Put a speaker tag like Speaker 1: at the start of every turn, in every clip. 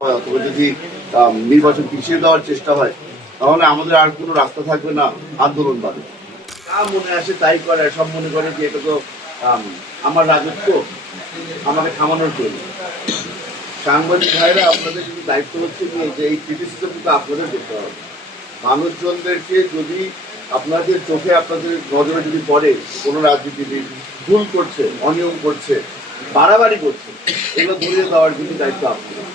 Speaker 1: অথবা যদি নির্বাচন পিছিয়ে দেওয়ার চেষ্টা হয়, তাহলে আমাদের আর কোনো রাস্তা থাকবে না আন্দোলন বাদে। যা মনে আসে তাই করে, সব মনে করে যে এটা তো আমার রাজত্ব, আমাকে থামানোর জন্য। সাংবাদিক ভাইরা, আপনাদের কিন্তু দায়িত্ব হচ্ছে যে এই ক্রিটিসিজম কিন্তু আপনাদের করতে হবে। মানুষজনদেরকে যদি আপনাদের চোখে আপনাদের নজরে যদি পড়ে, কোনো রাজনীতিবিদ ভুল করছে, অনিয়ম করছে, বাড়াবাড়ি করছে, এগুলো ধরিয়ে দেওয়ার কিন্তু দায়িত্ব আপনাদের।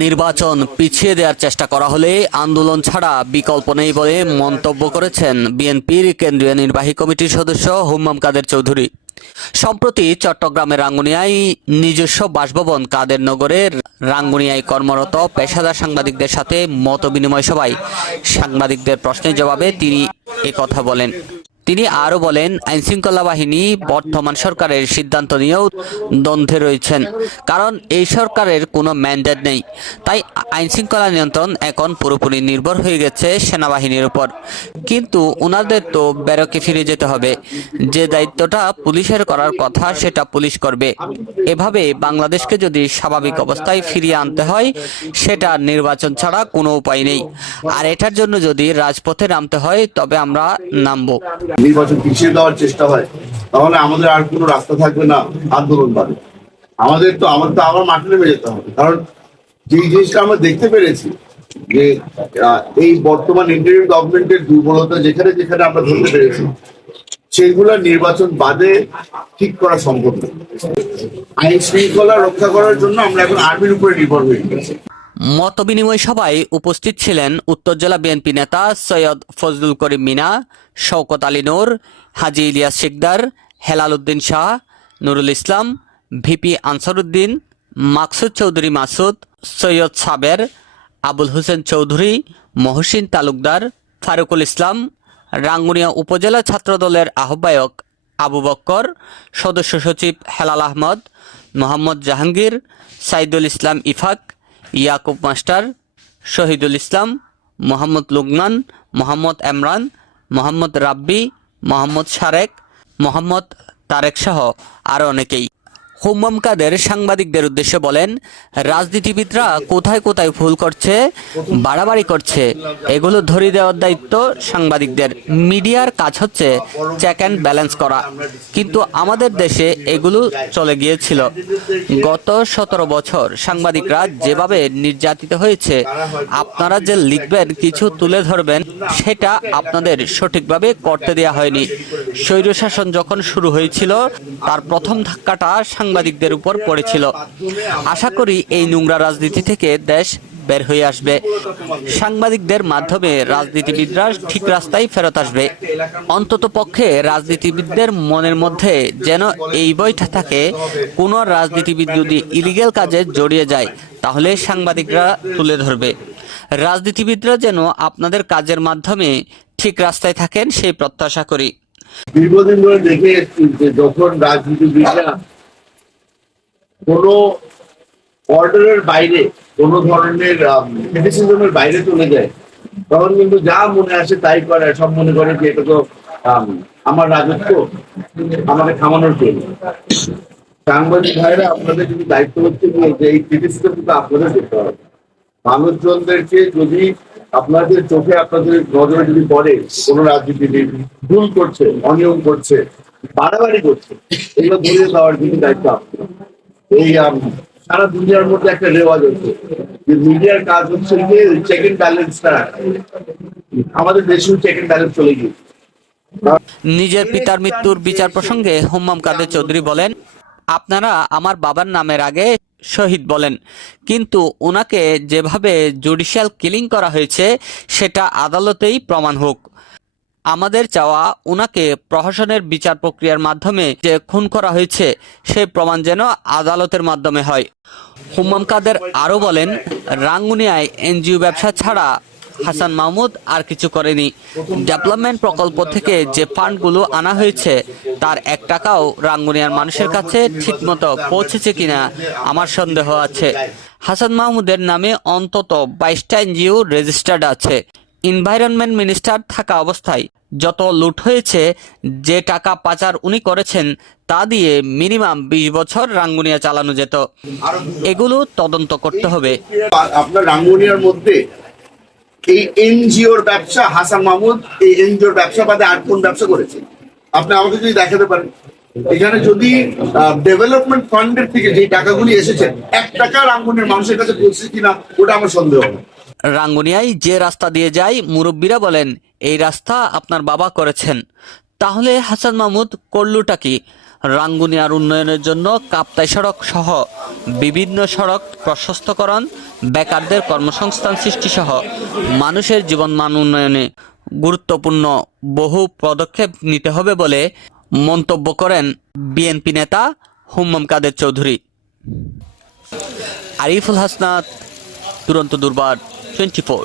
Speaker 2: নির্বাচন পিছিয়ে দেওয়ার চেষ্টা করা হলে আন্দোলন ছাড়া বিকল্প নেই বলে মন্তব্য করেছেন বিএনপির কেন্দ্রীয় নির্বাহী কমিটির সদস্য হুম্মাম কাদের চৌধুরী। সম্প্রতি চট্টগ্রামের রাঙ্গুনিয়ায় নিজস্ব বাসভবন কাদের নগরের রাঙ্গুনিয়ায় কর্মরত পেশাদার সাংবাদিকদের সাথে মত বিনিময় সভায় সাংবাদিকদের প্রশ্নের জবাবে তিনি কথা বলেন। তিনি আরও বলেন, আইনশৃঙ্খলা বাহিনী বর্তমান সরকারের সিদ্ধান্ত নিয়েও দ্বন্দ্বে রয়েছেন, কারণ এই সরকারের কোনো ম্যান্ডেট নেই। তাই আইনশৃঙ্খলা নিয়ন্ত্রণ এখন পুরোপুরি নির্ভর হয়ে গেছে সেনাবাহিনীর উপর। কিন্তু ওনাদের তো ব্যারকে ফিরে যেতে হবে। যে দায়িত্বটা পুলিশের করার কথা সেটা পুলিশ করবে। এভাবে বাংলাদেশকে যদি স্বাভাবিক অবস্থায় ফিরিয়ে আনতে হয়, সেটা নির্বাচন ছাড়া কোনো উপায় নেই। আর এটার জন্য যদি রাজপথে নামতে হয়, তবে আমরা নামবো।
Speaker 1: নির্বাচন পিছিয়ে দেওয়ার চেষ্টা হয়, তাহলে আমাদের আর কোনো রাস্তা থাকবে না আন্দোলন বাদে। আমাদের তো আমার তো আবার মাঠে নেমে যেতে হবে। কারণ যেই জিনিসটা আমরা দেখতে পেরেছি যে এই বর্তমান ইন্টারিম গভর্নমেন্টের দুর্বলতা যেখানে যেখানে আমরা ধরতে পেরেছি সেগুলো নির্বাচন বাদে ঠিক করা সম্ভব নয়। আইন শৃঙ্খলা রক্ষা করার জন্য আমরা এখন আর্মির উপরে নির্ভর হয়ে গেছি।
Speaker 2: মতবিনিময় সভায় উপস্থিত ছিলেন উত্তর জেলা বিএনপি নেতা সৈয়দ ফজলুল করিম মিনা, শওকত আলী নূর, হাজি ইলিয়াস শিকদার, হেলাল উদ্দিন শাহ, নুরুল ইসলাম, ভিপি আনসারুদ্দিন, মাকসুদ চৌধুরী মাসুদ, সৈয়দ সাবের, আবুল হোসেন চৌধুরী, মহসিন তালুকদার, ফারুকুল ইসলাম, রাঙ্গুনিয়া উপজেলা ছাত্রদলের আহ্বায়ক আবু বক্কর, সদস্য সচিব হেলাল আহমদ, মোহাম্মদ জাহাঙ্গীর, সাইদুল ইসলাম ইফাক ইয়াকুব মাস্টার, শহীদুল ইসলাম, মোহাম্মদ লুকমান, মোহাম্মদ এমরান মোহাম্মদ রাব্বি, মোহাম্মদ শারেক, মোহাম্মদ তারেক সহ আরও অনেকেই। হুম্মম কাদের সাংবাদিকদের উদ্দেশ্যে বলেন, রাজনীতিবিদরা কোথায় কোথায় ভুল করছে, বাড়াবাড়ি করছে, এগুলো ধরিয়ে দেওয়ার দায়িত্ব সাংবাদিকদের। মিডিয়ার কাজ হচ্ছে চেক অ্যান্ড ব্যালেন্স করা। কিন্তু আমাদের দেশে এগুলো চলে গিয়েছিল। গত সতেরো বছর সাংবাদিকরা যেভাবে নির্যাতিত হয়েছে, আপনারা যে লিখবেন, কিছু তুলে ধরবেন, সেটা আপনাদের সঠিকভাবে করতে দেওয়া হয়নি। স্বৈরশাসন যখন শুরু হয়েছিল, তার প্রথম ধাক্কাটা সাংবাদিকদের উপর পড়েছিল। আশা করি এই নোংরা রাজনীতি থেকে দেশ বের হয়ে আসবে। সাংবাদিকদের মাধ্যমে রাজনীতিবিদরা ঠিক রাস্তায় ফেরত আসবে। অন্তত পক্ষে রাজনীতিবিদদের মনের মধ্যে যেন এই বইটা থাকে, কোনো রাজনীতিবিদ যদি ইলিগেল কাজে জড়িয়ে যায়, তাহলে সাংবাদিকরা তুলে ধরবে। রাজনীতিবিদরা যেন আপনাদের কাজের মাধ্যমে ঠিক রাস্তায় থাকেন, সেই প্রত্যাশা করি।
Speaker 1: দীর্ঘদিন ধরে দেখে এসছি যে যখন রাজনীতিবিদরা কোনো অর্ডারের বাইরে কোনো ধরনের ক্রিটিসিজমের বাইরে চলে যায় তখন কিন্তু যা মনে আসে তাই করে সব মনে করে যে এটা তো আম, আমার রাজত্ব আমাকে থামানোর জন্য। সাংবাদিক ভাইরা আপনাদের কিন্তু দায়িত্ব হচ্ছে যে এই ক্রিটিসিজম কিন্তু আপনাদের করতে হবে। মানুষজনদেরকে যদি আপনাদের চোখে আপনাদের নজরে যদি পড়ে কোনো রাজনীতিবিদ ভুল করছে অনিয়ম করছে বাড়াবাড়ি করছে এগুলো ধরিয়ে দেওয়ার কিন্তু দায়িত্ব আপনাদের। এই সারা দুনিয়ার মধ্যে একটা রেওয়াজ হচ্ছে। যে মিডিয়ার কাজ হচ্ছে গিয়ে চেক এন্ড ব্যালেন্সটা। আমাদের দেশেও চেক এন্ড ব্যালেন্স চলে গিয়েছে।
Speaker 2: নিজের পিতার মৃত্যুর বিচার প্রসঙ্গে হুম্মাম কাদের চৌধুরী বলেন, আপনারা আমার বাবার নামের আগে শহীদ বলেন, কিন্তু ওনাকে যেভাবে জুডিশিয়াল কিলিং করা হয়েছে, সেটা আদালতেই প্রমাণ হোক। আমাদের চাওয়া ওনাকে প্রহসনের বিচার প্রক্রিয়ার মাধ্যমে যে খুন করা হয়েছে, সেই প্রমাণ যেন আদালতের মাধ্যমে হয়। হুম্মাম কাদের আরও বলেন, রাঙ্গুনিয়ায় এনজিও ব্যবসা ছাড়া হাসান মাহমুদ আর কিছু করেনি। ডেভেলপমেন্ট প্রকল্প থেকে যে ফান্ডগুলো আনা হয়েছে, তার এক টাকাও রাঙ্গুনিয়ার মানুষের কাছে ঠিকমতো পৌঁছেছে কিনা আমার সন্দেহ আছে। হাসান মাহমুদের নামে অন্তত বাইশটা এনজিও রেজিস্টার্ড আছে। এনভায়রনমেন্ট মিনিস্টার থাকা অবস্থায় যত লুট হয়েছে, যে টাকা পাচার উনি করেছেন, তা দিয়ে মিনিমাম বিশ বছর রাঙ্গুনিয়া চালানো যেত। এগুলো তদন্ত করতে হবে।
Speaker 1: আপনার রাঙ্গুনিয়ার মধ্যে এই এনজিওর ব্যবসা, হাসান মাহমুদ, এই এনজিওর ব্যবসা বাদে আর কোন ব্যবসা করেছে? আপনি আমাকে যদি দেখাতে পারেন। এখানে যদি ডেভেলপমেন্ট ফান্ডের থেকে যে টাকাগুলি এসেছে, এক টাকা মানুষের কাছে পৌঁছে কিনা, ওটা আমার সন্দেহ হয়
Speaker 2: রাঙ্গুনিয়ায় যে রাস্তা দিয়ে যায়, মুরব্বীরা বলেন, এই রাস্তা আপনার বাবা করেছেন। তাহলে হাসান মাহমুদ করলুটা কি? রাঙ্গুনিয়ার উন্নয়নের জন্য কাপ্তাই সড়ক সহ বিভিন্ন সড়ক প্রশস্তকরণ, বেকারদের কর্মসংস্থান সৃষ্টি সহ মানুষের জীবনমান উন্নয়নে গুরুত্বপূর্ণ বহু পদক্ষেপ নিতে হবে বলে মন্তব্য করেন বিএনপি নেতা হুম্মম কাদের চৌধুরী। আরিফুল হাসনাত, দুরন্ত দুর্বার। Twenty four